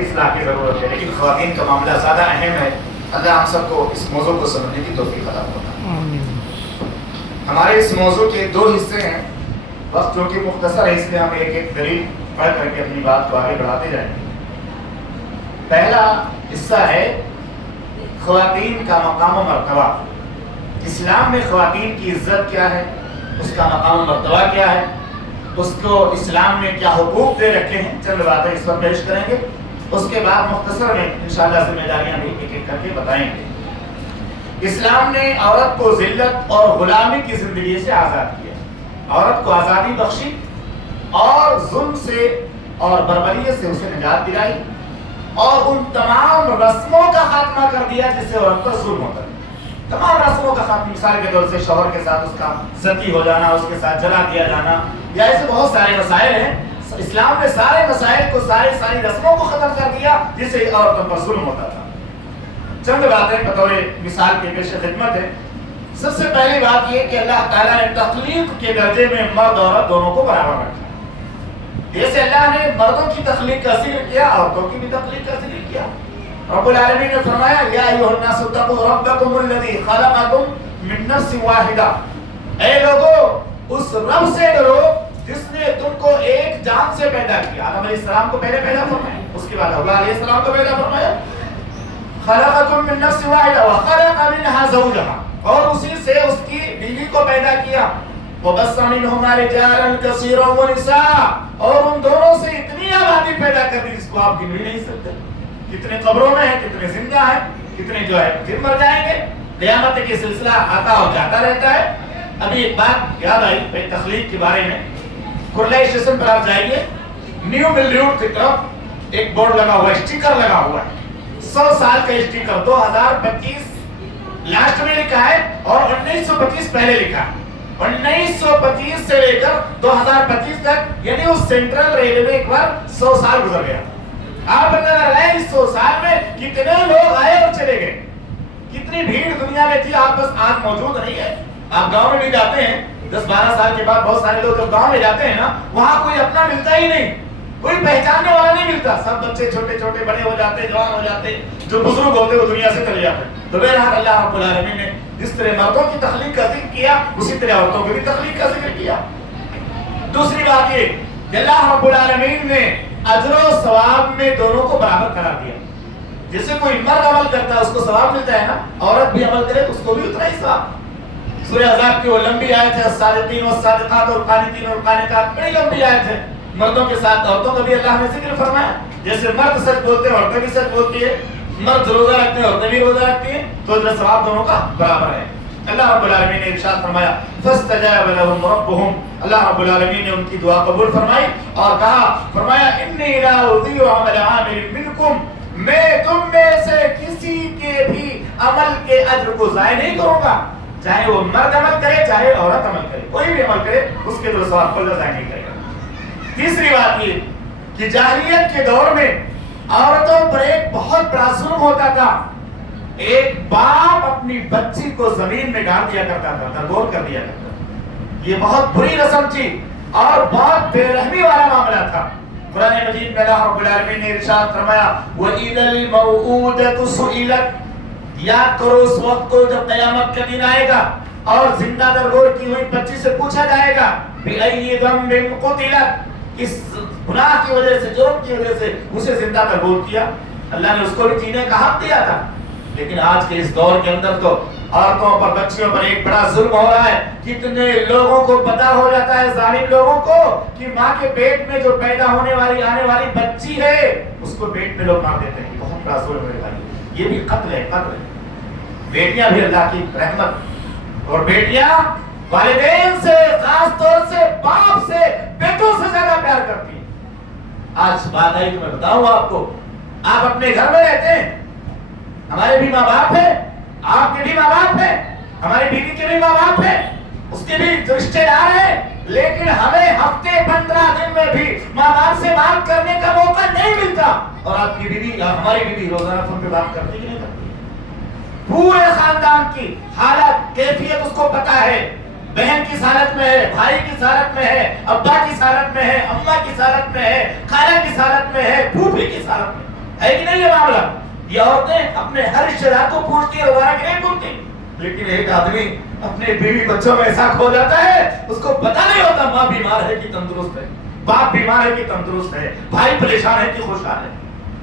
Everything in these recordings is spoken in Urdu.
اصلاح کی ضرورت ہے، لیکن خواتین کا معاملہ زیادہ اہم ہے۔ اللہ ہم سب کو اس موضوع کو سمجھنے کی توفیق عطا فرمائے۔ ہمارے اس موضوع کے دو حصے ہیں، وقت جو کہ مختصر ہے اس لیے ہم ایک ایک دلیل پڑھ کر کے اپنی بات کو آگے بڑھاتے جائیں گے۔ پہلا حصہ ہے خواتین کا مقام و مرتبہ۔ اسلام میں خواتین کی عزت کیا ہے، اس کا مقام و مرتبہ کیا ہے، اس کو اسلام نے کیا حقوق دے رکھے ہیں، چند باتیں اس پر پیش کریں گے۔ اس کے بعد مختصر میں انشاءاللہ ذمہ داریاں بھی ایک ایک کر کے بتائیں گے۔ اسلام نے عورت کو ذلت اور غلامی کی زندگی سے آزاد کیا، عورت کو آزادی بخشی اور ظلم سے اور بربریت سے اسے نجات دلائی، اور ان تمام رسموں کا خاتمہ کر دیا جس سے عورت پر ظلم ہوتا ہے۔ تمام رسموں کا خاتمہ، مثال کے طور سے شوہر کے ساتھ اس کا زتی ہو جانا، اس کے ساتھ جلا دیا جانا، یا ایسے بہت سارے مسائل ہیں۔ اسلام نے سارے مسائل کو، ساری رسموں کو ختم کر دیا جس سے عورتوں پر ظلم ہوتا تھا۔ چند باتیں بطور مثال کے پیش خدمت ہے۔ سب سے پہلی بات یہ کہ اللہ تعالیٰ نے تخلیق کے درجے میں مرد اور عورت دونوں کو برابر رکھا۔ جیسے اللہ نے مردوں کی تخلیق کا ذکر کیا، عورتوں کی بھی تخلیق کا ذکر کیا۔ رب العالمین نے فرمایا یا ایھا الناس اتقوا ربکم الذی خلقکم من نفس واحدہ، اے لوگو اس رب سے ڈرو جس نے تم کو ایک جان سے پیدا کیا۔ آدم علیہ السلام کو پہلے پیدا فرمایا، اس کے بعد حوا علیہ السلام کو پیدا فرمایا۔ خلقکم من نفس واحدہ وخلق منها زوجہا، اور اسی سے اس کی بیوی کو پیدا کیا۔ وبث منہما رجالا کثیرا ونساء، اور ان دونوں سے اتنی آبادی پیدا کر دی جس کو آپ گن بھی نہیں سکتے۔ کتنے قبروں میں ہیں، کتنے زندہ ہیں، کتنے جو ہے پھر مر جائیں گے۔ قیامت کے سلسلہ آتا اور جاتا رہتا ہے۔ ابھی ایک بات یاد آئی تخلیق کے بارے میں، کرلا اسٹیشن پر آپ جائیے، نیو ملریوٹ کی طرف ایک بورڈ لگا ہوا ہے، اسٹیکر لگا ہوا ہے، 100 سال کا اسٹیکر، 2025 لاسٹ میں لکھا ہے اور 1925 پہلے لکھا ہے۔ 1925 سے لے کر 2025 تک، یعنی اس سینٹرل ریلوے میں ایک بار 100 سال گزر گیا۔ آپ اندر رہے اس 100 سال میں کتنے لوگ آئے اور چلے گئے، کتنی بھیڑ دنیا میں تھی، آپ بس آج موجود نہیں ہے۔ آپ گاؤں میں بھی جاتے ہیں 10-12 سال کے بعد، بہت سارے لوگ جب گاؤں میں جاتے ہیں نا، وہاں کوئی اپنا ملتا ہی نہیں، کوئی پہچاننے والا نہیں ملتا، سب بچے چھوٹے چھوٹے بڑے ہو جاتے، جوان ہو جاتے، جو بزرگ ہوتے وہ دنیا سے چلے جاتے۔ تو بہرحال اللہ رب العالمین نے جس طرح مردوں کی تخلیق کا ذکر کیا، اسی طرح عورتوں کی بھی تخلیق کا ذکر کیا۔ دوسری بات یہ کہ اللہ رب العالمین نے اجر و ثواب میں دونوں کو برابر قرار دیا۔ جیسے کوئی مرد عمل کرتا ہے اس کو ثواب ملتا ہے نا، عورت بھی عمل کرے تو اس کو بھی اتنا ہی ثواب۔ سورہ احزاب کی وہ لمبی آیت ہے، الصادقین والصادقات والقانتین والقانتات، بڑی لمبی آیت ہے۔ مردوں کے ساتھ عورتوں کا بھی اللہ نے ذکر فرمایا، جیسے مرد سچ بولتے ہیں عورتیں بھی سچ بولتی ہے، مرد روزہ رکھتے ہیں عورتیں بھی روزہ رکھتی ہیں، تو اجر ثواب دونوں کا برابر ہے۔ اللہ رب العالمین نے ارشاد فرمایا فاستجاب لهم ربهم، اللہ رب العالمین نے ان کی دعا قبول فرمائی اور کہا، فرمایا انی لا اضیع عمل عامل منکم، میں تم میں سے کسی کے بھی عمل کے اجر کو ضائع نہیں کروں گا، چاہے وہ مرد عمل کرے چاہے عورت عمل کرے، کوئی بھی عمل کرے اس کے اجر ثواب کو ضائع نہیں کرے گا۔ تیسری بات یہ کہ جاہلیت کے دور میں عورتوں پر ایک بہت بڑا ظلم ہوتا تھا۔ ایک باپ اپنی بچی کو زمین میں ڈال دیا کرتا تھا، درگور کر دیا کرتا تھا۔ یہ بہت بری رسم تھی اور بہت بے رحمی والا معاملہ تھا۔ قرآن مجید میں اللہ رب العالمین نے ارشاد فرمایا وَإِذَا الْمَوْءُودَةُ سُئِلَتْ، یاد کرو اس وقت کو جب قیامت کا دن آئے گا اور زندہ درگور کی ہوئی بچی سے پوچھا جائے گا بِأَيِّ ذَنبٍ قُتِلَتْ، اس گناہ کی وجہ سے، جرم کی وجہ سے اسے زندہ درگور کیا۔ اللہ نے اس کو بھی جینے کا حق دیا تھا، لیکن آج کے اس دور کے اندر تو عورتوں پر، بچیوں پر ایک بڑا ظلم ہو رہا ہے۔ کتنے لوگوں کو پتا ہو جاتا ہے، ظالم لوگوں کو، کہ ماں کے پیٹ میں جو پیدا ہونے والی آنے والی بچی ہے اس کو پیٹ میں لوگ مار دیتے ہیں۔ بہت بڑا ظلم ہے بھائی، یہ بھی قتل ہے، قتل ہے۔ بیٹیاں بھی اللہ کی رحمت، اور بیٹیاں والدین سے، خاص طور سے باپ سے، بیٹوں سے زیادہ پیار کرتی ہیں۔ آج بات آئی تو میں بتاؤں آپ کو، آپ اپنے گھر میں رہتے ہیں، ہمارے بھی ماں باپ ہیں، آپ کے بھی ماں باپ ہیں، ہماری بیوی کے بھی ماں باپ ہیں، اس کے بھی رشتے دار ہیں، لیکن ہمیں ہفتے 15 دن میں بھی ماں باپ سے بات کرنے کا موقع نہیں ملتا۔ اور آپ کی بیوی، ہماری بیوی روزانہ فون پہ بات کرتی کہ نہیں کرتی؟ پورے خاندان کی حالت، کیفیت اس کو پتا ہے، بہن کی حالت میں ہے، بھائی کی حالت میں ہے، ابا کی حالت میں ہے، اماں کی حالت میں ہے، خالہ کی حالت میں ہے، پھوپھی کی حالت میں ہے۔ ہے کہ نہیں یہ معاملہ؟ یہ عورتیں اپنے ہر رشتے دار کو پوچھتی ہیں، روزانہ کی نہیں پوچھتی، لیکن ایک آدمی اپنے بیوی بچوں میں ایسا کھو جاتا ہے اس کو پتہ نہیں ہوتا ماں بیمار ہے کہ تندرست ہے، باپ بیمار ہے کہ تندرست ہے، بھائی پریشان ہے کہ خوشحال ہے۔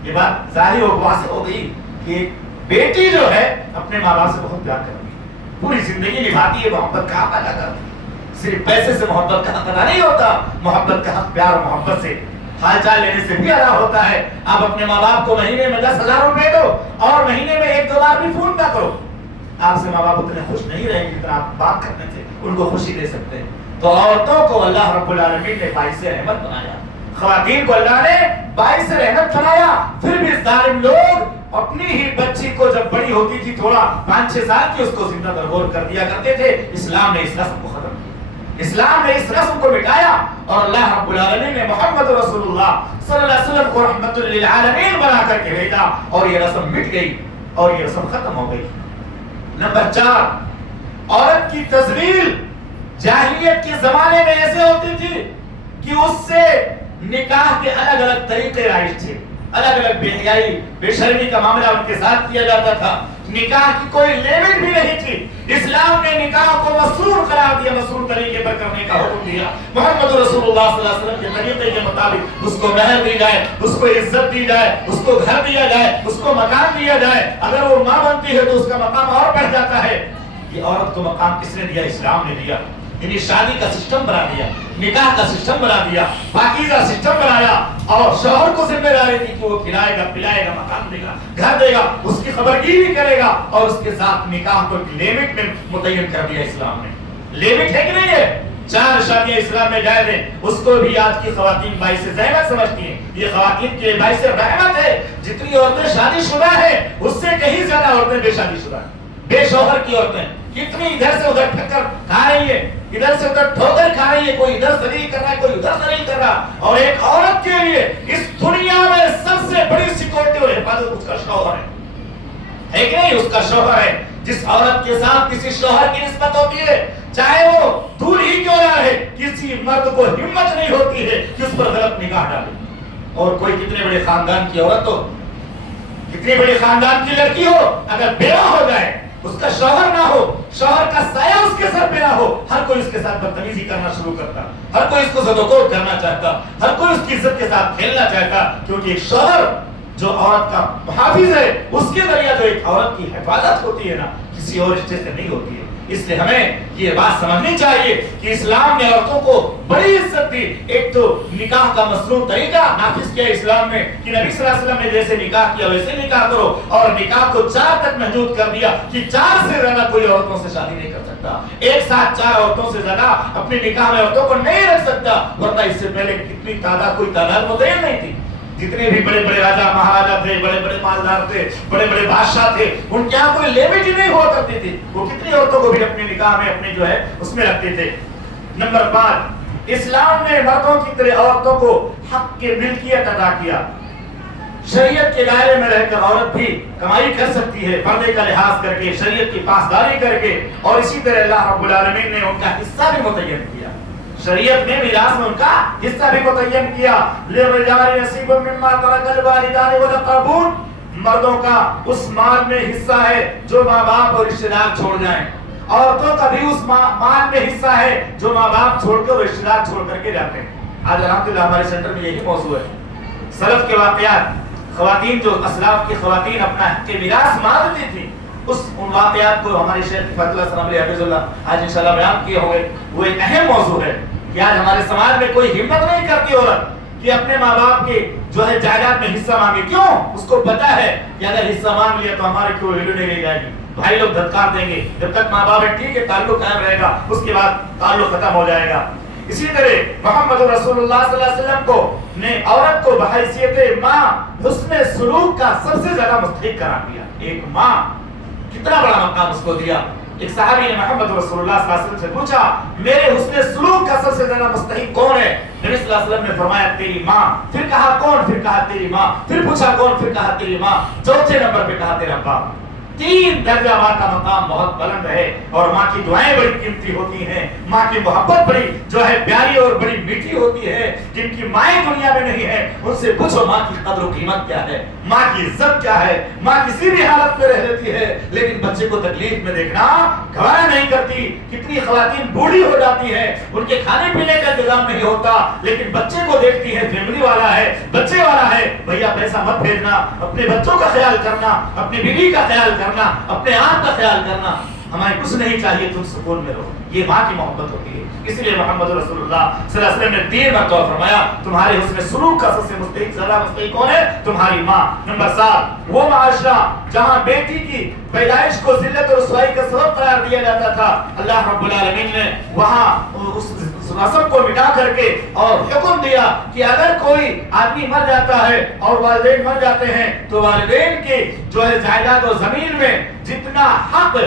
یہ بات ظاہر و واضح ہو گئی کہ بیٹی جو ہے اپنے ماں باپ سے بہت پیار کرتی ہے، پوری زندگی نبھاتی ہے، محبت کا حق ادا کرتی ہے۔ صرف پیسے سے محبت کا حق ادا نہیں ہوتا، محبت کا حق پیار و محبت سے، حال چال لینے سے بھی ادا ہوتا ہے۔ آپ اپنے ماں باپ کو مہینے میں 10,000 روپے دو اور مہینے میں 1-2 بار بھی فون نہ کرو، آپ سے ماں باپ اتنے خوش نہیں رہیں گے جتنا آپ بات کرنے سے ان کو خوشی دے سکتے ہیں۔ تو عورتوں کو اللہ رب العالمین نے باعث رحمت بنایا، خواتین کو اللہ نے باعث رحمت بنایا۔ پھر بھی ظالم لوگ اپنی ہی بچی کو جب بڑی ہوتی تھی تھوڑا 5-6 سال کی، اس کو زندہ درگور کر دیا کرتے تھے۔ اسلام نے اس رسم کو ختم کیا، اسلام نے اس رسم کو مٹایا، اور اللہ رب العالمین نے محمد رسول اللہ صلی اللہ علیہ وسلم کو رحمت للعالمین بنا کر کے بھیجا، اور یہ رسم مٹ گئی اور یہ رسم ختم ہو گئی۔ نمبر 4، عورت کی تذلیل جاہلیت کے زمانے میں ایسے ہوتی تھی کہ اس سے نکاح کے الگ الگ طریقے رائج تھے، الگ الگ بے حیائی بے شرمی کا معاملہ ان کے ساتھ کیا جاتا تھا، نکاح کی کوئی لیمٹ بھی نہیں تھی۔ اسلام نے نکاح کو مسرور قرار دیا، مسرور طریقے پر کرنے کا حکم دیا۔ محمد رسول اللہ صلی اللہ علیہ وسلم کے طریقے کے مطابق اس کو مہر دی جائے، اس کو عزت دی جائے، اس کو گھر دیا جائے، اس کو مکان دیا جائے، اگر وہ ماں بنتی ہے تو اس کا مقام اور بڑھ جاتا ہے۔ یہ عورت کو مقام کس نے دیا؟ اسلام نے دیا۔ یعنی شادی کا سسٹم بنا دیا، نکاح کا سسٹم بنا دیا، پاکیزہ سسٹم بنایا، اور شوہر کو ذمہ داری دی کہ وہ کھلائے گا، پلائے گا، مکان دے گا، گھر دے گا، اس کی خبرگیری کرے گا، اور اس کے ساتھ نکاح کو لمٹ میں متعین کر دیا اسلام نے۔ لمٹ ہے کہ نہیں ہے؟ 4 شادیاں اسلام میں جائز ہیں، اس کو بھی آج کی خواتین باعث رحمت سمجھتی ہیں۔ یہ خواتین کے باعث رحمت ہے، جتنی عورتیں شادی شدہ ہیں اس سے کہیں زیادہ عورتیں بے شادی شدہ ہیں، بے شوہر کی عورتیں کتنی ادھر سے ادھر ٹکر کھا رہی ہے، ادھر سے ادھر ٹھوکر کھا رہی ہے، کوئی ادھر ذلیل کر رہا ہے، کوئی ادھر ذلیل کر رہا۔ اور ایک عورت کے لیے اس دنیا میں سب سے بڑی سیکورٹی اور حفاظت اس کا شوہر ہے کہ نہیں؟ اس کا شوہر ہے۔ جس عورت کے ساتھ کسی شوہر کی نسبت ہوتی ہے، چاہے وہ دور ہی کیوں نہ رہے، کسی مرد کو ہمت نہیں ہوتی ہے کہ اس پر غلط نگاہ ڈالے۔ اور کوئی کتنے بڑے خاندان کی عورت ہو، کتنی بڑی خاندان کی لڑکی ہو، اگر بیوہ ہو جائے، اس کا شوہر نہ ہو، شوہر کا سایہ اس کے سر پہ نہ ہو، ہر کوئی اس کے ساتھ بدتمیزی کرنا شروع کرتا، ہر کوئی اس کو زدوکوب کرنا چاہتا، ہر کوئی اس کی عزت کے ساتھ کھیلنا چاہتا، کیونکہ ایک شوہر جو عورت کا محافظ ہے، اس کے ذریعہ جو ایک عورت کی حفاظت ہوتی ہے نا، کسی اور رشتے سے نہیں ہوتی ہے۔ اس لیے ہمیں یہ بات سمجھنی چاہیے کہ اسلام نے عورتوں کو بڑی عزت دی۔ ایک تو نکاح کا مسنون طریقہ نافذ کیا اسلام نے کہ نبی صلی اللہ علیہ وسلم نے جیسے نکاح کیا ویسے نکاح کرو، اور نکاح کو 4 تک محدود کر دیا کہ 4 سے زیادہ کوئی عورتوں سے شادی نہیں کر سکتا، ایک ساتھ 4 عورتوں سے زیادہ اپنے نکاح میں عورتوں کو نہیں رکھ سکتا، ورنہ اس سے پہلے کتنی تعداد، کوئی تعداد متعین نہیں تھی۔ جتنے بھی بڑے بڑے راجا مہاراجا تھے، بڑے بڑے مالدار تھے، بڑے بڑے بادشاہ تھے، ان کے یہاں کوئی لمٹ ہی نہیں ہوا کرتی تھی، وہ کتنی عورتوں کو بھی اپنے نکاح میں اپنے جو ہے اس میں رکھتے تھے۔ نمبر 5، اسلام نے مردوں کی طرح عورتوں کو حق کے ملکیت عطا کیا۔ شریعت کے دائرے میں رہ کر عورت بھی کمائی کر سکتی ہے، پردے کا لحاظ کر کے، شریعت کی پاسداری کر کے، اور اسی طرح اللہ رب العالمین نے ان کا حصہ بھی متعین کیا، شریعت نے میراث میں ان کا حصہ بھی متعین کیا۔ لِلرِّجَالِ نَصِیبٌ مِّمَّا تَرَكَ الْوَالِدَانِ وَالْأَقْرَبُونَ، مردوں کا اس مال میں حصہ ہے جو ماں باپ اور رشتہ دار چھوڑ جائیں، عورتوں کا بھی اس مال میں حصہ ہے جو ماں باپ چھوڑ کر اور رشتہ دار چھوڑ کر کے جاتے ہیں۔ آج الحمدللہ ہمارے سینٹر میں یہی موضوع ہے، سلف کے واقعات، خواتین جو اسلاف کی خواتین اپنا حق کے میراث مانگتی تھی، ان واقعات کو ہمارے شیخ فتح اللہ صلی حافظ اللہ آج انشاءاللہ بیان کیے ہوئے۔ وہ ایک اہم موضوع ہے کہ آج ہمارے سماج میں کوئی ہمت نہیں کرتی عورت کہ اپنے ماں باپ کے جو ہے جائیداد میں حصہ مانگے۔ کیوں؟ اس کو پتا ہے کہ اگر حصہ مانگ لیا تو ہمارے کوئی ویلو نہیں رہ جائے گی، بھائی لوگ دھتکار دیں گے، جب تک ماں باپ ہے ٹھیک ہے تعلق قائم رہے گا، اس کے بعد تعلق ختم ہو جائے گا۔ اسی طرح محمد رسول اللہ صلی اللہ علیہ وسلم کو نے عورت کو بحیثیت ماں حسن سلوک کا سب سے زیادہ مستحق قرار دیا۔ ایک ماں، کتنا بڑا مقام اس کو دیا۔ ایک صحابی نے محمد رسول اللہ صلی اللہ علیہ وسلم سے پوچھا میرے حسن سلوک کا سب سے زیادہ مستحق کون ہے؟ نبی صلی اللہ علیہ وسلم نے فرمایا تیری ماں، پھر کہا کون؟ پھر کہا تیری ماں، پھر پوچھا کون؟ پھر کہا تیری ماں، چوتھے نمبر پہ کہا تیرا باپ۔ 3 درجہ ماں کا مقام بہت بلند ہے، اور ماں کی دعائیں بڑی قیمتی ہوتی ہیں، ماں کی محبت بڑی جو ہے پیاری اور بڑی میٹھی ہوتی ہے۔ جن کی مائیں دنیا میں نہیں ہے ان سے پوچھو ماں کی قدر و قیمت کیا ہے۔ ماں کی عزت کیا ہے. ماں کسی بھی حالت میں رہ لیتی ہے لیکن بچے کو تکلیف میں دیکھنا گوارا نہیں کرتی. کتنی خواتین بوڑھی ہو جاتی ہیں, ان کے کھانے پینے کا انتظام نہیں ہوتا, لیکن بچے کو دیکھتی ہے, فیملی والا ہے, بچے والا ہے, بھیا پیسہ مت بھیجنا, اپنے بچوں کا خیال کرنا, اپنی بیوی کا خیال کرنا, اپنے آپ کا خیال کرنا. ہمیں کچھ نہیں چاہیے, تم سکون میں رہو. یہ ماں کی محبت ہوتی ہے. اس لیے محمد رسول اللہ صلی اللہ علیہ وسلم نے 3 مرتبہ فرمایا تمہارے حسن سلوک کا سب سے مستحق زیادہ مستحق کون ہے؟ تمہاری ماں. نمبر 7, وہ معاشرہ جہاں بیٹی کی پیدائش کو ذلت اور رسوائی کا سبب قرار دیا جاتا تھا, اللہ رب العالمین نے وہاں اس رسم کو مٹا کر کے اور حکم دیا کہ اگر کوئی آدمی مر جاتا ہے اور والدین مر جاتے ہیں تو والدین کی جو ہے جائیداد و زمین میں جتنا حق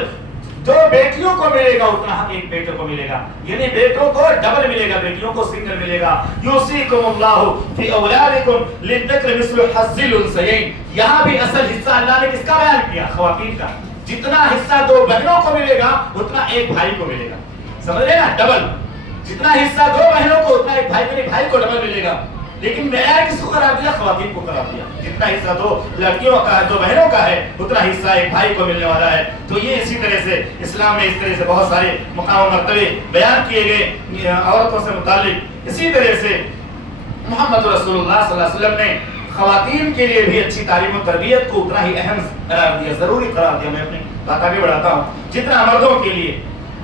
جو بیٹیوں کو ملے گا اتنا حق ایک بیٹے کو ملے گا. یعنی بیٹوں کو ڈبل ملے گا, بیٹیوں کو سنگل ملے گا. یوصیکم اللہ فی اولادکم للذکر مثل حظ الانثیین. یہاں بھی اصل حصہ اللہ نے کس کا بیان کیا؟ خواتین کا. جتنا حصہ 2 بہنوں کو ملے گا اتنا ایک بھائی کو ملے گا. سمجھ رہے نا, ڈبل. جتنا حصہ 2 بہنوں کو اتنا ایک بھائی کو ڈبل ملے گا. لیکن معیار کس کو قرار دیا؟ خواتین کو قرار دیا. جتنا حصہ 2 لڑکیوں کا 2 بہنوں کا ہے اتنا حصہ ایک بھائی کو ملنے والا ہے. تو یہ اسی طرح سے اسلام میں اس طرح سے بہت سارے مقام و مرتبے بیان کیے گئے عورتوں سے متعلق. اسی طرح سے محمد رسول اللہ صلی اللہ علیہ وسلم نے خواتین کے لیے بھی اچھی تعلیم و تربیت کو اتنا ہی اہم قرار دیا, ضروری قرار دیا. میں اپنی بات آگے بڑھاتا ہوں. جتنا مردوں کے لیے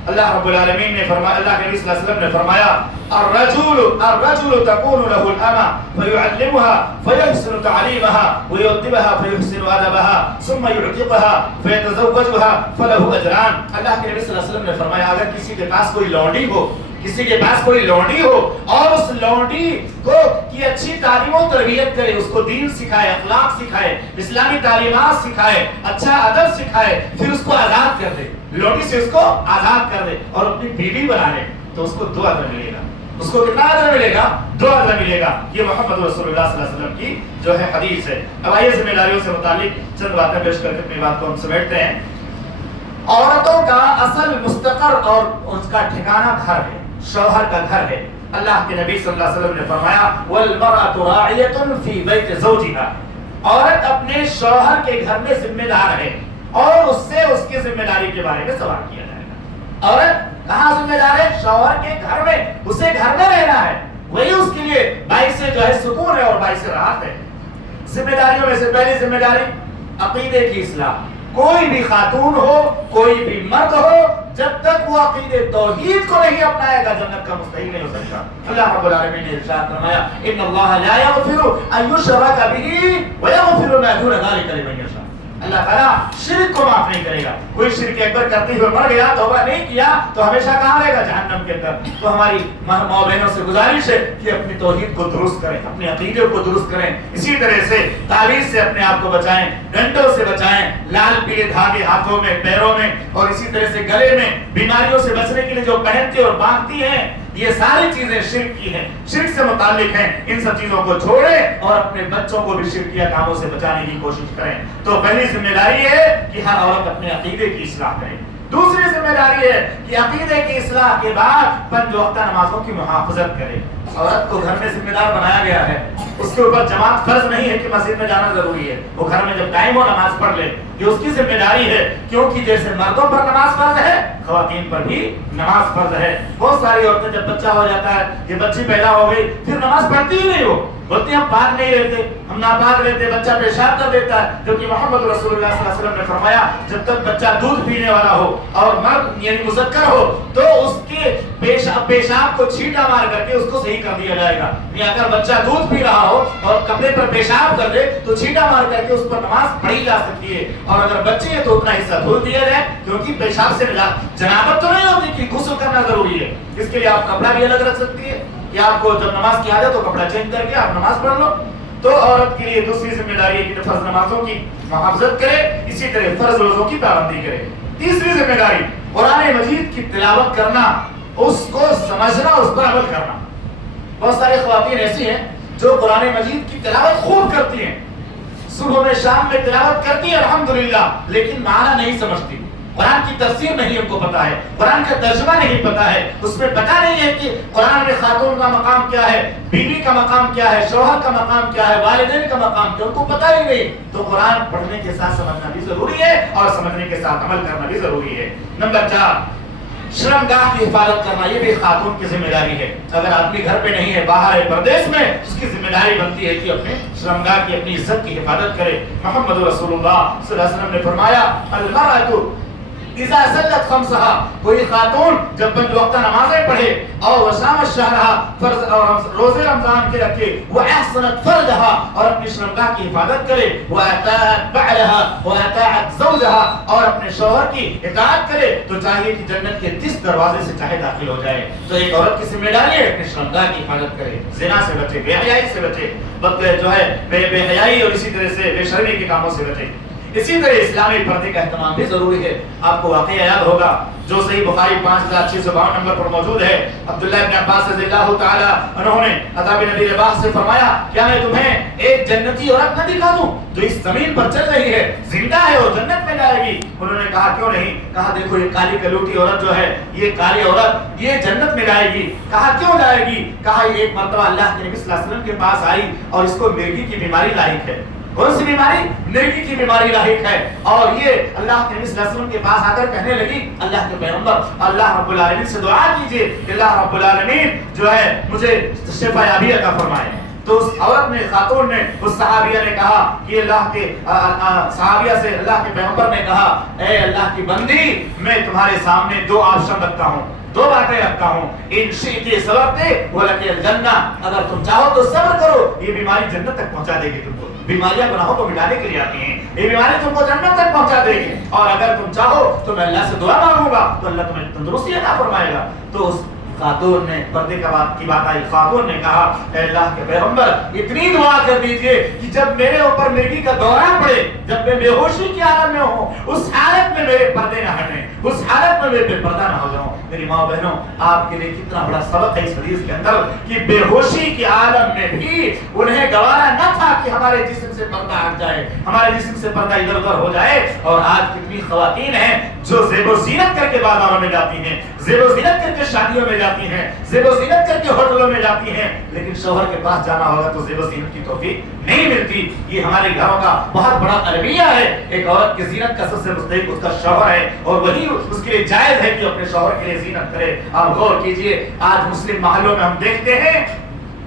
اللہ رب العالمین نے فرمایا, اللہ کے نبی صلی اللہ علیہ وسلم نے فرمایا الرجل تكون له الأمة فيعلمها فيحسن تعليمها ويؤدبها فيحسن أدبها ثم يعتقها فيتزوجها فله أجران. اللہ کے نبی صلی اللہ علیہ وسلم نے فرمایا اگر کسی کے پاس کوئی لونڈی ہو, کسی کے پاس کوئی لونڈی ہو اور اس لونڈی کو کی اچھی تعلیم و تربیت کرے, اس کو دین سکھائے, اخلاق سکھائے, اسلامی تعلیمات سکھائے, اچھا ادب سکھائے, پھر اس کو آزاد کر دے, لونڈی سے اس کو آزاد کر دے اور اپنی بیوی بنا لے, تو اس کو 2 اجر ملے گا. اس کو کتنا اجر ملے گا؟ 2 اجر ملے گا. یہ محمد رسول اللہ صلی اللہ علیہ وسلم کی جو ہے حدیث ہے. اب آئیے ذمہ داریوں سے متعلق چند باتیں پیش کر کے اپنی بات کو ہم سمیٹتے ہیں. عورتوں کا اصل مستقر اور اس کا ٹھکانہ گھر ہے, شوہر کا گھر ہے. اللہ کے نبی صلی اللہ علیہ وسلم نے فرمایا والمرأة راعیة فی بیت زوجها. عورت اپنے شوہر کے گھر میں ذمہ دار ہے اور اس سے اس کی ذمہ داری کے بارے میں سوال کیا جائے گا. عورت کہاں ذمہ دار ہے؟ شوہر کے گھر میں. اسے گھر میں رہنا ہے, وہی اس کے لیے باعث جو ہے سکون ہے اور باعث راحت ہے. ذمہ داریوں میں سے پہلی ذمہ داری عقیدے کی اصلاح. کوئی بھی خاتون ہو, کوئی بھی مرد ہو, جب تک وہ عقیدے توحید کو نہیں اپنائے گا جنت کا مستحق نہیں ہو سکتا. اللہ رب العالمین نے ارشاد فرمایا ان اللہ لا یغفر ان یشرک به ویغفر ما دون ذلک لمن یشاء. اللہ تعالیٰ شرک کو معاف نہیں کرے گا. کوئی شرک اکبر کرتے ہوئے مر گیا, توبہ نہیں کیا, تو ہمیشہ کہاں رہے گا؟ جہنم کے اندر. تو ہماری ماں بہنوں سے گزارش ہے کہ اپنی توحید کو درست کریں, اپنے عقیدے کو درست کریں. اسی طرح سے تعویذ سے اپنے آپ کو بچائیں, ڈنڈوں سے بچائیں, لال پیلے دھاگے ہاتھوں میں, پیروں میں اور اسی طرح سے گلے میں بیماریوں سے بچنے کے لیے جو پہنتی اور باندھتی ہیں, یہ ساری چیزیں شرک کی ہیں, شرک سے متعلق ہیں. ان سب چیزوں کو چھوڑیں اور اپنے بچوں کو بھی شرکیہ کاموں سے بچانے کی کوشش کریں. تو پہلی ذمہ داری ہے کہ ہر عورت اپنے عقیدے کی اصلاح کرے. دوسری ذمہ داری ہے کہ عقیدے کی اصلاح کے بعد 5 وقتہ نمازوں کی محافظت کرے. عورت کو گھر میں ذمہ دار بنایا گیا ہے, اس کے اوپر جماعت فرض نہیں ہے کہ مسجد میں جانا ضروری ہے. وہ گھر میں جب ٹائم ہو نماز پڑھ لے, یہ اس کی ذمہ داری ہے. کیونکہ جیسے مردوں پر نماز فرض ہے, خواتین پر بھی نماز فرض ہے. بہت ساری عورتیں جب بچہ ہو جاتا ہے, یہ بچی پیدا ہو گئی, پھر نماز پڑھتی ہی نہیں, ہو بولتی ہم پاک نہیں رہتے, ہم ناپاک رہتے, بچہ پیشاب کر دیتا ہے. جبکہ محمد رسول اللہ صلی اللہ علیہ وسلم نے فرمایا جب تک بچہ دودھ پینے والا ہو اور مرد یعنی مذکر ہو تو اس کے پیشاب کو چھینٹا مار کر کے اس کو صحیح کر دیا جائے گا. یعنی اگر بچہ دودھ پی رہا ہو اور کپڑے پر پیشاب کر دے تو چھینٹا مار کر کے اس پر نماز پڑھی جا سکتی ہے. اور اگر بچی ہے تو اتنا حصہ دھل دیا جائے, کیونکہ پیشاب سے جنابت تو نہیں ہوتی کہ غسل کرنا ضروری ہے. اس کے لیے آپ کپڑا بھی الگ رکھ سکتی ہے, یا آپ کو جب نماز کی عادت تو کپڑا چینج کر کے آپ نماز پڑھ لو. تو عورت کے لیے دوسری ذمہ داری ہے کہ فرض نمازوں کی محافظت کرے, اسی طرح فرض روزوں کی پابندی کرے. تیسری ذمہ داری قرآن مجید کی تلاوت کرنا, اس کو سمجھنا, اس پر عمل کرنا. بہت ساری خواتین ایسی ہیں جو قرآن مجید کی تلاوت خوب کرتی ہیں, صبح میں شام میں تلاوت کرتی ہے الحمدللہ, لیکن معنی نہیں سمجھتی. قرآن کی تفسیر نہیں ان کو پتا ہے، قرآن کا ترجمہ نہیں پتا ہے، اس میں پتا نہیں ہے کہ قرآن میں خاتون کا مقام کیا ہے، بیوی کا مقام کیا ہے، شوہر کا مقام کیا ہے، والدین کا مقام کیا ہے، ان کو پتا ہی نہیں. تو قرآن پڑھنے کے ساتھ سمجھنا بھی ضروری ہے اور سمجھنے کے ساتھ عمل کرنا بھی ضروری ہے. نمبر 4، شرمگاہ کی حفاظت کرنا، یہ بھی خاتون کی ذمہ داری ہے. اگر آدمی گھر پہ نہیں ہے، باہر ہے، پردیس میں، اس کی ذمہ داری بنتی ہے کہ اپنے شرمگاہ کی، اپنی عزت کی حفاظت کرے. محمد رسول اللہ صلی اللہ علیہ وسلم نے فرمایا المرأة اذا صلت خمسها، کوئی خاتون جب پنج وقت نمازیں پڑھے اور وصامت شہرها، فرض اور روزے رمضان کے رکھے، واحسنت فرجها، اور اپنی شرمگاہ کی حفاظت کرے، واطاعت بعلها واطاعت زوجها، اور اپنے شوہر کی اطاعت کرے، تو چاہیے کہ جنت کے جس دروازے سے چاہے داخل ہو جائے. تو ایک عورت کی ذمہ داری ہے اپنی شرمگاہ کی حفاظت کرے، زنا سے بچے، بے حیائی سے بچے، جو ہے بے حیائی اور اسی طرح سے بے شرمی کے کاموں سے بچے. اسی طرح اسلامی پردے کا اہتمام بھی ضروری ہے. آپ کو واقعہ یاد ہوگا جو صحیح بخاری 5652 نمبر پر موجود ہے. عبداللہ ابن عباس رضی اللہ تعالی عنہ نے خطاب نبی رباح سے فرمایا کیا میں تمہیں ایک جنتی عورت نہ دکھا دوں جو اس زمین پر چل رہی ہے، زندہ ہے اور جنت میں جائے گی؟ انہوں نے کہا کیوں نہیں؟ کہا دیکھو یہ کالی کلوٹی عورت جو ہے، یہ کالی عورت یہ جنت میں جائے گی. کہا کیوں جائے گی؟ کہا یہ ایک مرتبہ اللہ کے نبی صلی اللہ علیہ وسلم کے پاس آئی اور اس کو مرگی کی بیماری لاحق ہے. کون سی بیماری؟ مرگی کی بیماری لاحق ہے. اور یہ اللہ کے نبی صلی اللہ علیہ وسلم کے پاس آ کر کہنے لگی اللہ کے پیغمبر اللہ رب العالمین سے دعا کیجئے کہ اللہ رب العالمین جو ہے مجھے شفا یابی عطا فرمائے. تو اس عورت نے، خاتون نے، اس صحابیہ نے کہا کہ اللہ کے صحابیہ سے اللہ کے پیغمبر نے کہا اے اللہ کی بندی، میں تمہارے سامنے دو آپشن رکھتا ہوں، دو باتیں رکھتا ہوں. ان شئتی صبرت ولک الجنہ، اگر تم چاہو تو صبر کرو، یہ بیماری جنت تک پہنچا دے گی تم کو. بیماریاں گناہوں کو مٹانے کے لیے آتی ہیں، یہ بیماری تم کو جنت تک پہنچا دے گی. اور اگر تم چاہو تو میں اللہ سے دعا مانگوں گا تو اللہ تمہیں تندرستی عطا فرمائے گا. تو اس خاتون نے، پردے کا بات کی بات آئی، خاتون نے کہا اے اللہ کے پیغمبر اتنی دعا کر دیجئے کہ جب میرے اوپر مرگی کا دورہ پڑے، جب میں بے ہوشی کی حالت میں ہوں، اس حالت میں میرے پردے نہ ہٹیں، اس حالت میں میں بے پردہ نہ ہو جاؤں. میری ماں بہنوں، آپ کے لیے کتنا بڑا سبق ہے اس حدیث کے اندر کہ بے ہوشی کی عالم میں بھی انہیں گوارا نہ تھا کہ ہمارے جسم سے پردہ ہٹ جائے، ہمارے جسم سے پردہ ادھر ادھر ہو جائے. اور آج کتنی خواتین ہیں جو زیب و زینت کر کے بازاروں میں جاتی ہیں، زیب و زینت کر کے شادیوں میں جاتی ہیں، زیب و زینت کر کے ہوٹلوں میں جاتی ہیں، لیکن شوہر کے پاس جانا ہوگا تو زیب و زینت کی توفیق نہیں ملتی. یہ ہمارے گھروں کا بہت بڑا المیہ ہے. ایک عورت کی زینت کا سب سے مستحق اس کا شوہر ہے، اور وہی اس کے لیے جائز ہے کہ اپنے شوہر کے لیے زینت کرے. آپ غور کیجئے، آج مسلم محلوں میں ہم دیکھتے ہیں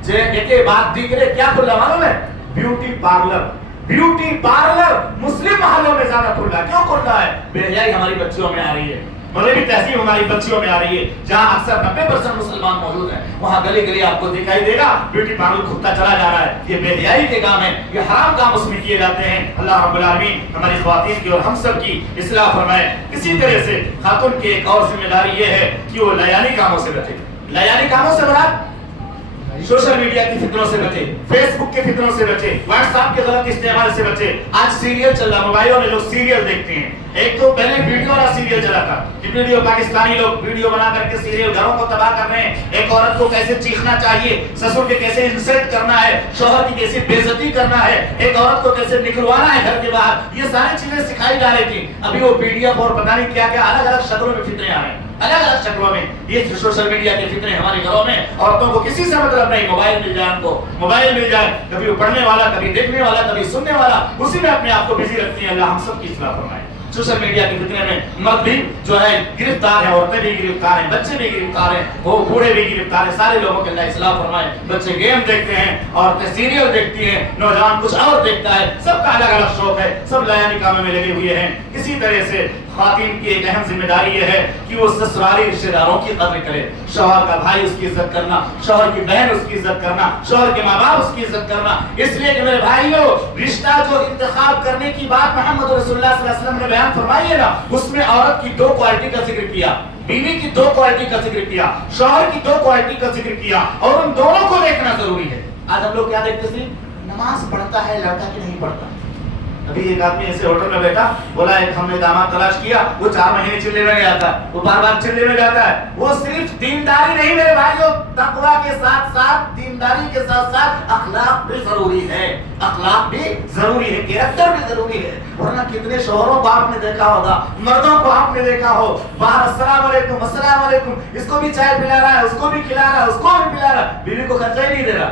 ایک بات دیکھ کیا کھلا معلوم ہے؟ Beauty parlour. بیوٹی پارلر مسلم محلوں میں زیادہ کھل رہا ہے. کیوں کھل رہا ہے؟ بے حیائی ہماری بچیوں میں آ رہی ہے، مغربی تہذیب ہماری بچیوں میں آ رہی ہے. جہاں اکثر 90% مسلمان موجود ہیں وہاں گلی گلی آپ کو دکھائی دے گا بیوٹی پارلر کھلتا چلا جا رہا ہے. یہ بے حیائی کے کام ہیں، یہ حرام کام اس میں کیے جاتے ہیں. اللہ رب العالمین ہماری خواتین کی اور ہم سب کی اصلاح فرمائے. اسی طرح سے خاتون کی ایک اور ذمہ داری یہ ہے کہ وہ لیانی کاموں سے بچے. لیانی کاموں سے مراد سوشل میڈیا کی فتنوں سے بچے، فیس بک کے فتنوں سے بچے، واٹس ایپ کے غلط استعمال سے بچے. آج سیریل چل رہا، موبائلوں میں لوگ سیریل دیکھتے ہیں. ایک تو پہلے ویڈیو والا سیریل چلا تھا کہ ویڈیو پاکستانی لوگ ویڈیو بنا کر کے سیریل گھروں کو تباہ کر رہے ہیں. ایک عورت کو کیسے چیخنا چاہیے، سسر کے کیسے انسلٹ کرنا ہے، شوہر کی کیسے بے عزتی کرنا ہے، ایک عورت کو کیسے نکلوانا ہے گھر کے باہر، یہ ساری چیزیں سکھائی جا رہی تھی. ابھی وہ پی ڈی ایف اور پتہ نہیں کیا کیا الگ الگ شکلوں میں فتنے آ رہے ہیں، الگ الگ شکلوں میں. یہ سوشل میڈیا کے فتنے ہمارے گھروں میں. عورتوں کو کسی سے مطلب نہیں، موبائل مل جائے، ان کو موبائل مل جائے، کبھی وہ پڑھنے والا، کبھی دیکھنے والا، کبھی سننے والا، اسی میں اپنے آپ کو بزی رکھتی ہیں. اللہ ہم سب کی اصلاح فرمائے. سوشل میڈیا کے فتنے میں مرد بھی جو ہے گرفتار ہیں، عورتیں بھی گرفتار ہیں، بچے بھی گرفتار ہیں، وہ بوڑھے بھی گرفتار ہیں. سارے لوگوں کے اللہ اصلاح فرمائے. بچے گیم دیکھتے ہیں، عورتیں سیریل دیکھتی ہیں، نوجوان کچھ اور دیکھتا ہے. سب کا الگ الگ شوق ہے، سب لیانی کاموں میں لگے ہوئے ہیں. اسی طرح سے خواتین کی ایک اہم ذمہ داری یہ ہے کہ وہ سسرالی رشتہ داروں کی قدر کرے. شوہر کا بھائی اس کی عزت کرنا، شوہر کی بہن اس کی عزت کرنا، شوہر کے ماں باپ اس کی عزت کرنا. اس لیے کہ میرے بھائیوں، رشتہ جو انتخاب کرنے کی بات محمد رسول اللہ صلی اللہ علیہ وسلم نے بیان فرمائی ہے نا، اس میں عورت کی دو کوالٹی کا ذکر کیا، بیوی کی دو کوالٹی کا ذکر کیا، شوہر کی دو کوالٹی کا ذکر کیا، اور ان دونوں کو دیکھنا ضروری ہے. آج ہم لوگ کیا دیکھتے ہیں؟ نماز پڑھتا ہے لڑکا کہ نہیں پڑھتا، ابھی ایک آدمی ایسے ہوٹل میں بیٹھا, بولا ایک ہم نے داماد تلاش کیا, وہ 4 مہینے چلے میں گیا تھا, وہ بار بار چلے میں جاتا ہے. وہ صرف دینداری نہیں میرے بھائیوں, تقویٰ کے ساتھ ساتھ دینداری کے ساتھ ساتھ اخلاق بھی ضروری ہے, اخلاق بھی ضروری ہے, کیریکٹر بھی ضروری ہے. ورنہ کتنے شوہروں کو آپ نے دیکھا ہوگا, مردوں کو آپ نے دیکھا ہو, باہر السلام علیکم السلام علیکم, اس کو بھی چائے پلا رہا ہے, اس کو بھی کھلا رہا ہے, اس کو بھی پلا رہا ہے, بیوی کو خرچہ ہی نہیں دے رہا,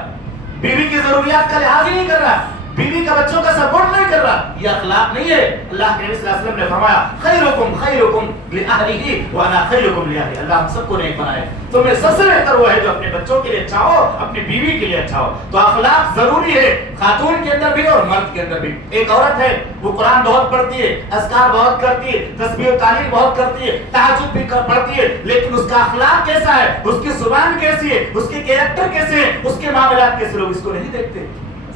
بیوی کی ضروریات کا لحاظ ہی نہیں کر رہا, بیوی کا بچوں کا سپورٹ نہیں کر رہا. یہ اخلاق نہیں ہے. اللہ کے نبی صلی اللہ علیہ وسلم نے فرمایا خیرکم خیرکم لأہلہ وانا خیرکم لأہلی. اللہ ہم سب کو نیک بنائے. تو میں سب سے بہتر وہ ہے جو اپنے بچوں کے لیے اچھا ہو, اپنی بیوی کے لیے اچھا ہو. تو اخلاق ضروری ہے, خاتون کے اندر بھی اور مرد کے اندر بھی. ایک عورت ہے وہ قرآن بہت پڑھتی ہے, اذکار بہت کرتی ہے, تسبیح و تحلیل بہت کرتی ہے, تہجد بھی پڑھتی ہے, لیکن اس کا اخلاق کیسا ہے, اس کی زبان کیسی ہے, اس کے کیریکٹر کیسے ہیں, اس کے معاملات کیسے, لوگ اس کو نہیں دیکھتے.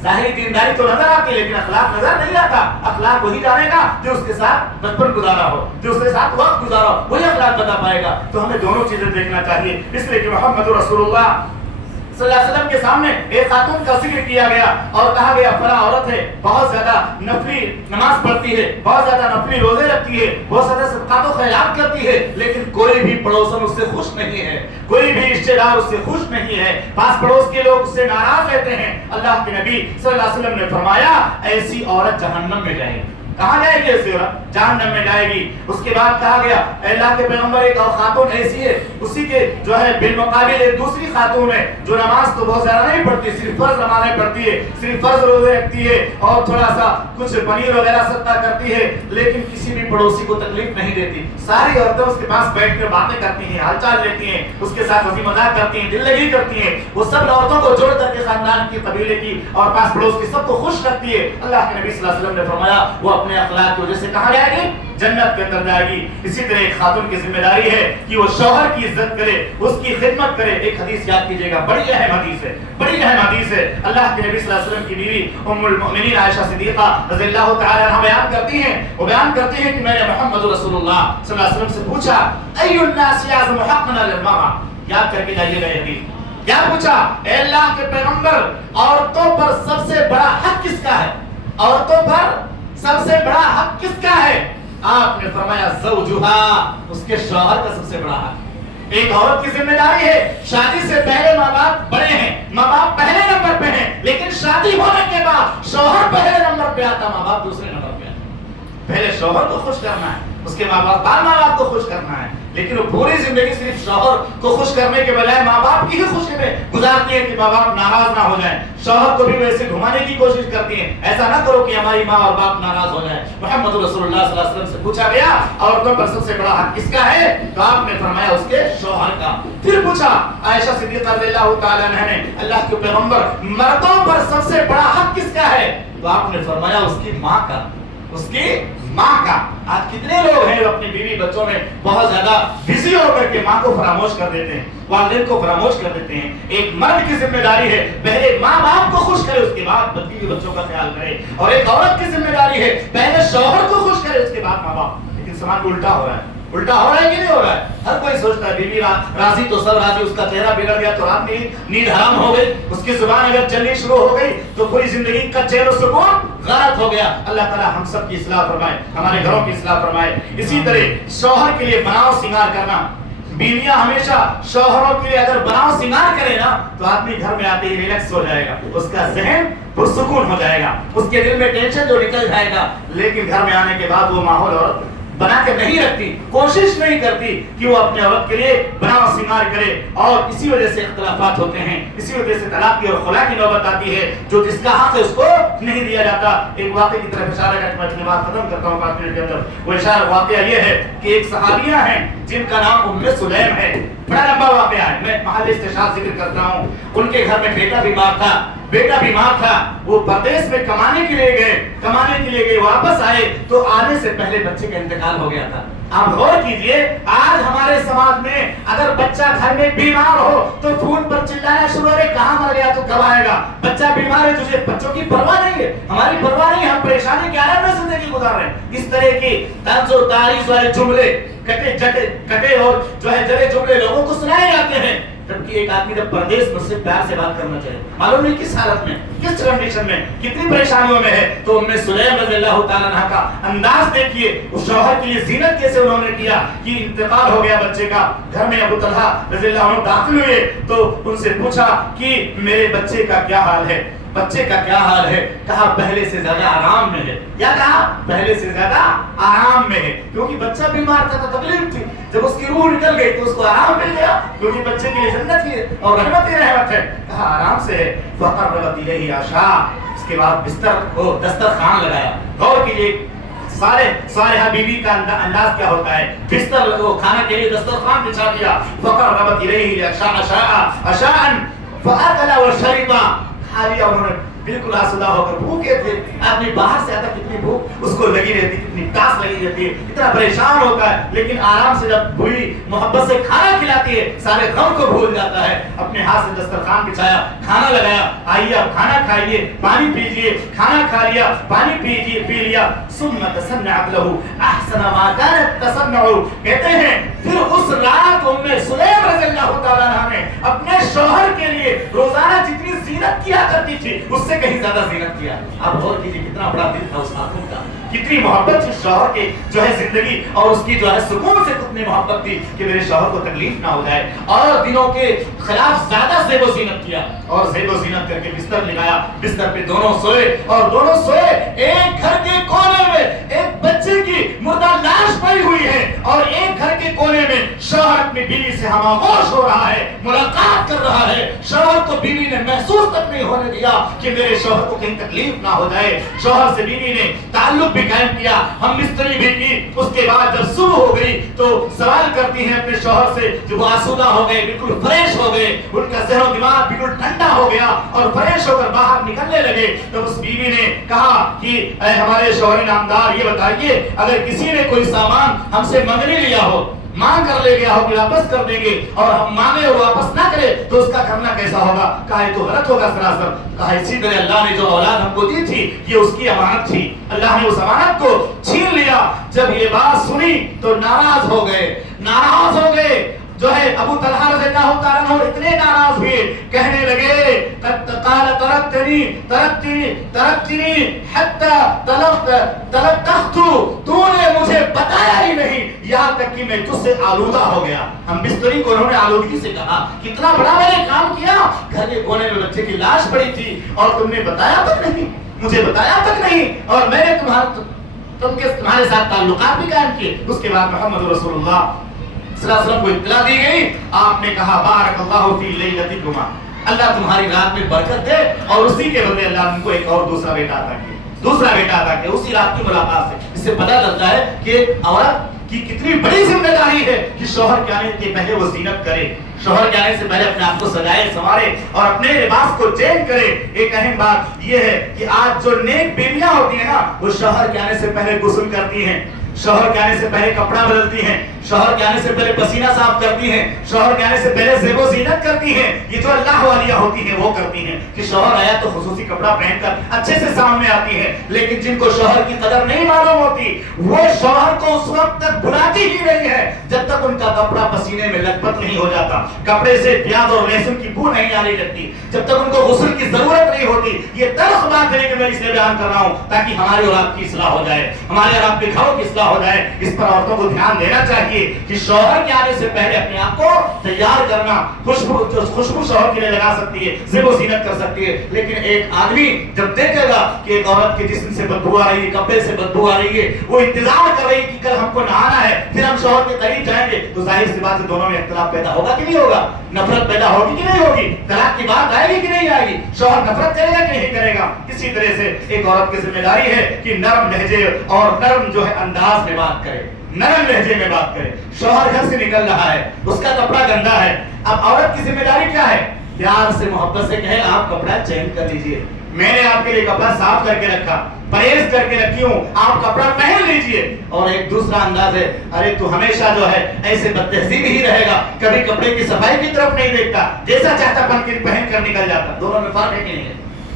ظاہری دینداری تو نظر آتی ہے لیکن اخلاق نظر نہیں آتا. اخلاق وہی جانے گا جو اس کے ساتھ بچپن گزارا ہو, جو اس کے ساتھ وقت گزارا ہو, وہی اخلاق بتا پائے گا. تو ہمیں دونوں چیزیں دیکھنا چاہیے, اس لیے کہ محمد رسول اللہ صلی اللہ علیہ وسلم کے سامنے ایک خاتون کا ذکر کیا گیا اور کہا گیا فلاں عورت ہے, بہت زیادہ نفلی نماز پڑھتی ہے, بہت زیادہ نفلی روزے رکھتی ہے, بہت زیادہ صدقات و خیرات کرتی ہے, لیکن کوئی بھی پڑوسن اس سے خوش نہیں ہے, کوئی بھی رشتے دار اس سے خوش نہیں ہے, پاس پڑوس کے لوگ اس سے ناراض رہتے ہیں. اللہ کے نبی صلی اللہ علیہ وسلم نے فرمایا ایسی عورت جہنم میں جائے گی. کہاں جائے گی ایسی عورت؟ جہنم میں جائے گی. اس کے بعد کہا گیا اللہ کے پیغمبر ایک اور خاتون ایسی ہے, اسی کے جو ہے بالمقابل ایک دوسری خاتون ہے جو نماز تو بہت زیادہ نہیں پڑھتی, صرف فرض نمازیں پڑھتی ہے, صرف فرض روزے رکھتی ہے اور تھوڑا سا کچھ پنیر وغیرہ صدقہ کرتی ہے, لیکن کسی بھی پڑوسی کو تکلیف نہیں دیتی. ساری عورتیں اس کے پاس بیٹھ کر باتیں کرتی ہیں, حال چال لیتی ہیں, اس کے ساتھ ہنسی مذاق کرتی ہیں, دل لگی کرتی ہیں. وہ سب عورتوں کو جوڑ کر کے خاندان کی, قبیلے کی اور پاس پڑوس کی سب کو خوش رکھتی ہے. اللہ کے نبی صلی اللہ علیہ وسلم نے فرمایا وہ اپنے اخلاق کی وجہ سے کہاں جائے گی؟ جنت کے اندر جائے گی. اسی طرح ایک خاتون کی ذمہ داری ہے کہ وہ شوہر کی عزت کرے, اس کی خدمت کرے. ایک حدیث یاد کیجئے گا, بڑی اہم حدیث ہے, بڑی اہم حدیث ہے. اللہ کے نبی صلی اللہ علیہ وسلم کی بیوی ام المؤمنین عائشہ صدیقہ رضی اللہ تعالی عنہا بیان کرتی ہیں, وہ بیان کرتی ہیں کہ میں نے محمد رسول اللہ صلی اللہ علیہ وسلم سے پوچھا ای الناس اعظم حقا للمرأة. یاد کر کے جائیے گا یہ حدیث. کیا پوچھا؟ اے اللہ کے پیغمبر, عورتوں پر سب سے بڑا حق کس کا ہے؟ عورتوں پر سب سے بڑا حق کس کا ہے؟ آپ نے فرمایا زوجہا, اس کے شوہر کا سب سے بڑا حق. ایک عورت کی ذمہ داری ہے, شادی سے پہلے ماں باپ بڑے ہیں, ماں باپ پہلے نمبر پہ ہیں, لیکن شادی ہونے کے بعد شوہر پہلے نمبر پہ آتا, ماں باپ دوسرے نمبر پہ آتا. پہلے شوہر کو خوش کرنا ہے, اس کے ماں باپ کو خوش کرنا ہے, لیکن وہ پوری زندگی صرف شوہر کو خوش کرنے کے بجائے ماں باپ کی ہی خوشی میں گزارتی ہے کہ ماں باپ ناراض نہ ہو جائیں. شوہر کو بھی ویسے گھمانے کی کوشش کرتی ہیں, ایسا نہ کرو کہ ہماری ماں اور باپ ناراض ہو جائیں. محمد رسول اللہ صلی اللہ علیہ وسلم سے پوچھا گیا عورتوں پر سب سے بڑا حق کس کا ہے؟ تو آپ نے فرمایا اس کے شوہر کا. پھر پوچھا عائشہ صدیقہ رضی اللہ تعالی عنہا نے, اللہ کے پیغمبر مردوں پر سب سے بڑا حق کس کا ہے؟ تو آپ نے فرمایا اس کی ماں کا, اس کی ماں کا. آج کتنے لوگ ہیں جو اپنی بیوی بچوں میں بہت زیادہ بزی ہو کر کے ماں کو فراموش کر دیتے ہیں, والدین کو فراموش کر دیتے ہیں. ایک مرد کی ذمہ داری ہے پہلے ماں باپ کو خوش کرے, اس کے بعد بیوی بچوں کا خیال کرے. اور ایک عورت کی ذمہ داری ہے پہلے شوہر کو خوش کرے, اس کے بعد ماں باپ. لیکن سماج الٹا ہو رہا ہے, الٹا ہو رہا ہے کہ نہیں ہو رہا ہے؟ ہر کوئی سوچتا ہے بیوی راضی تو سب راضی, اس کا چہرہ بگڑ گیا تو رات میں نیند حرام ہو گئی, اس کی زبان اگر چلنی شروع ہو گئی تو پوری زندگی کا چین و سکون غلط ہو گیا. اللہ تعالی ہم سب کی اصلاح فرمائے, ہمارے گھروں کی اصلاح فرمائے. اسی طرح شوہر کے لیے بناؤ سنگار کرنا. بیویاں ہمیشہ شوہروں کے لیے اگر بناؤ سنگار کرے نا تو آدمی گھر میں آتے ہی ریلیکس ہو جائے گا, اس کا ذہن پرسکون ہو جائے گا, اس کے دل میں ٹینشن جو نکل جائے گا. لیکن گھر میں آنے کے بعد وہ ماحول عورت بنا کے نہیں رکھتی, کوشش نہیں کرتی کہ وہ اپنے عورت کے لیے بناؤ سنگار کرے, اور اسی وجہ سے اختلافات ہوتے ہیں, اسی وجہ سے طلاق کی اور خلا کی نوبت آتی ہے. جو جس کا حق ہے اس کو نہیں دیا جاتا. ایک واقعے کی طرف اشارہ کر کے میں اپنی بات ختم کرتا ہوں 5 منٹ کے اندر. وہ اشارہ واقعہ یہ ہے کہ ایک صحابیہ ہیں جن کا نام ام سلیم ہے. بڑا لمبا واقعہ ہے, میں محل استشہاد ذکر کرتا ہوں. ان کے گھر میں بیٹا بیمار تھا, وہ پردیس میں کمانے کے لیے گئے, واپس آئے تو آنے سے پہلے بچے کا انتقال ہو گیا تھا. آپ غور کیجئے, آج ہمارے سماج میں اگر بچہ گھر میں بیمار ہو تو فون پر چلانا شروع ہو, کہاں مر گیا تو کب آئے گا, بچہ بیمار ہے, تجھے بچوں کی پرواہ نہیں ہے, ہماری پرواہ نہیں, ہم پریشانی کے عالم میں زندگی گزار رہے ہیں. اس طرح کی طرز و تعریف والے جملے کٹے اور جو ہے جڑے جملے لوگوں کو سنائے جاتے ہیں. جبکہ ایک آدمی جب پردیس مجھ سے پیار سے بات کرنا چاہے، معلوم نہیں کس حالت میں، کس کنڈیشن میں، کتنی پریشانیوں میں ہے، تو ام سلیم رضی اللہ تعالیٰ عنہ کا انداز دیکھیے، اس شوہر کے لیے زینت کیسے انہوں نے کیا کہ انتقال ہو گیا بچے کا، گھر میں ابو طلحہ رضی اللہ عنہ داخل ہوئے تو ان سے پوچھا کہ میرے بچے کا کیا حال ہے، بچے کا کیا حال ہے؟ کہا پہلے سے زیادہ آرام میں ہے. کیا کہا؟ پہلے سے زیادہ آرام میں ہے، کیونکہ بچہ بیمار تھا تو تکلیف تھی، جب اس کی روح نکل گئی تو اس کو آرام مل گیا، کیونکہ بچے کے لیے جنت ہی ہے اور رحمت ہی رحمت ہے. کہا آرام سے ہے. فقربت الیہ عشاء، اس کے بعد بستر کو دسترخوان لگایا. غور کیجیے صالحہ بیوی کا انداز کیا ہوتا ہے، بستر کو کھانا کے لیے دسترخوان بچھا دیا. فقربت الیہ عشاء فاکل وشرب، کھا لیا انہوں نے، بالکل آسودہ ہو کر. بھوکے تھے، آدمی باہر سے آتا کتنی بھوک اس کو لگی رہتی، کتنی پیاس لگی رہتی ہے، اتنا پریشان ہوتا ہے، لیکن آرام سے جب بھوئی محبت سے کھانا کھلاتی ہے سارے غم کو بھول جاتا ہے. اپنے ہاتھ سے دسترخوان بچھایا، کھانا لگایا، آئیے اب کھانا کھائیے، پانی پیجیے. کھانا کھا لیا، پانی پی لیا. ثم تصنعت له احسن ما كانت تصنع، کہتے ہیں پھر اس رات ام سلیم رضی اللہ تعالیٰ عنہ نے اپنے شوہر کے لیے روزانہ جتنی زینت کیا کرتی تھی اس سے کہیں زیادہ زینت کیا. آپ غور کیجیے کتنا بڑا دل تھا اس خاتون کا، کتنی محبت تھی شوہر کے جو ہے زندگی اور اس کی جو ہے سکون سے کتنی محبت تھی کہ میرے شوہر کو تکلیف نہ ہو جائے. اور دنوں کے خلاف زیادہ زیب و زینت کیا اور زیب و زینت کر کے بستر لگایا. بستر پہ دونوں سوئے اور دونوں سوئے. ایک گھر کے کونے میں ایک بچے کی مردہ لاش پڑی ہوئی ہے اور ایک گھر کے کونے میں شوہر اپنی بیوی سے خاموش ہو رہا ہے، ملاقات کر رہا ہے. شوہر کو بیوی نے محسوس تک نہیں ہونے دیا کہ میرے شوہر کو کہیں تکلیف نہ ہو جائے. شوہر سے بیوی نے تعلق بھی قائم کیا، ہم بستری بھی کی. اس کے بعد جب صبح ہو گئی تو سوال کرتی ہیں اپنے شوہر سے، جب وہ آسودہ ہو گئے، بالکل فریش ہو گئے، ان کا ذہن و دماغ بالکل ٹھنڈا ہو گیا اور فریش ہو کر باہر نکلنے لگے، تو اس بیوی نے کہا کہ اے ہمارے شوہر نامدار یہ بتائیے اگر کسی نے کوئی سامان ہم سے منگنے لیا ہو، مانگ کر لے گیا ہو کہ واپس کر دیں گے، اور ہم مانگے اور واپس نہ کرے تو اس کا کرنا کیسا ہوگا؟ کہا یہ تو غلط ہوگا سراسر. کہا اسی طرح اللہ نے جو اولاد ہم کو دی تھی یہ اس کی امانت تھی، اللہ نے اس امانت کو چھین لیا. جب یہ بات سنی تو ناراض ہو گئے. جو ہے ابو طلحہ رضی اللہ تعالیٰ عنہ اتنے ناراض ہوئے، کہنے لگے قال ترکتنی حتی تلطخت، تو نے مجھے بتایا ہی نہیں یہاں تک کہ میں تجھ سے آلودہ ہو گیا. ہم بستری کو انہوں نے آلودگی سے کہا، کتنا بڑا میں نے کام کیا. گھر کے کونے میں بچے کی لاش پڑی تھی اور تم نے بتایا تک نہیں، مجھے بتایا تک نہیں، اور میں نے تمہارے ساتھ تعلقات بھی قائم کیے. اس کے بعد محمد رسول اللہ صلی اللہ علیہ وسلم کو اطلاع دی گئی. آپ نے کہا بارک اللہ فی لیلتکما، اللہ تمہاری رات میں برکت دے، اور اسی کے بدلے اللہ ان کو ایک اور دوسرا بیٹا عطا کیا اسی رات کی ملاقات سے. اس سے پتہ چلتا ہے کہ عورت کی کتنی بڑی ذمہ داری ہے کہ شوہر کے آنے کے پہلے وہ زینت کرے، شوہر کے آنے سے پہلے اپنے آپ کو سجائے سنوارے اور اپنے لباس کو چینج کرے. ایک اہم بات یہ ہے کہ آج جو نیک بیویاں ہوتی ہیں نا وہ شوہر کے آنے سے پہلے غسل کرتی ہیں، شوہر کے آنے سے پہلے کپڑا بدلتی ہیں، شوہر کے آنے سے پہلے پسینہ صاف کرتی ہیں، شوہر کے آنے سے پہلے زیب و زینت کرتی ہیں. یہ جو اللہ والیاں ہوتی ہیں وہ کرتی ہیں کہ شوہر آیا تو خصوصی کپڑا پہن کر اچھے سے سامنے آتی ہیں. لیکن جن کو شوہر کی قدر نہیں معلوم ہوتی وہ شوہر کو اس وقت تک بلاتی ہی نہیں ہے جب تک ان کا کپڑا پسینے میں لت پت نہیں ہو جاتا، کپڑے سے پیاز اور لہسن کی بو نہیں آنے لگتی، جب تک ان کو غسل کی ضرورت نہیں ہوتی. یہ تلخ بات ہے لیکن میں اس لیے بیان کر رہا ہوں تاکہ ہماری اور آپ کی اصلاح ہو جائے، ہمارے اور آپ کے گھروں کی اصلاح ہو جائے. اس پر عورتوں کو دھیان دینا چاہیے کہ شوہر کے آنے سے پہلے اپنے آپ کو تیار کرنا. خوشبو شوہر کے لیے لگا سکتی ہے، زیب و زینت کر سکتی ہے، لیکن ایک آدمی جب دیکھے گا کہ ایک عورت کے جسم سے بدبو آ رہی ہے، کپڑے سے بدبو آ رہی ہے، وہ انتظار کر رہی ہے کہ کل ہم کو نہانا ہے پھر ہم شوہر کے قریب جائیں گے، تو ظاہر سی بات ہے دونوں میں اختلاف پیدا ہوگا کہ نہیں ہوگا، نفرت پیدا ہوگی کہ نہیں ہوگی، طلاق کی بات آئے گی کہ نہیں آئے گی، شوہر نفرت کرے گا کہ نہیں کرے گا. اسی طرح سے ایک عورت کی ذمہ داری ہے کہ نرم لہجے اور نرم جو ہے انداز میں بات کرے، نرم لہجے میں بات کرے. شوہر گھر سے نکل رہا ہے، اس کا کپڑا گندا ہے، اب عورت کی ذمہ داری کیا ہے؟ پیار سے محبت سے کہے آپ کپڑا چینج کر لیجئے، میں نے آپ کے لیے کپڑا صاف کر کے رکھا، پرہیز کر کے رکھی ہوں، آپ کپڑا پہن لیجئے. اور ایک دوسرا انداز ہے ارے تو ہمیشہ جو ہے ایسے بد تہذیب ہی رہے گا، کبھی کپڑے کی صفائی کی طرف نہیں دیکھتا، جیسا چاہتا بن کے پہن کر نکل جاتا. دونوں میں فرق ہے کہ نہیں ہے؟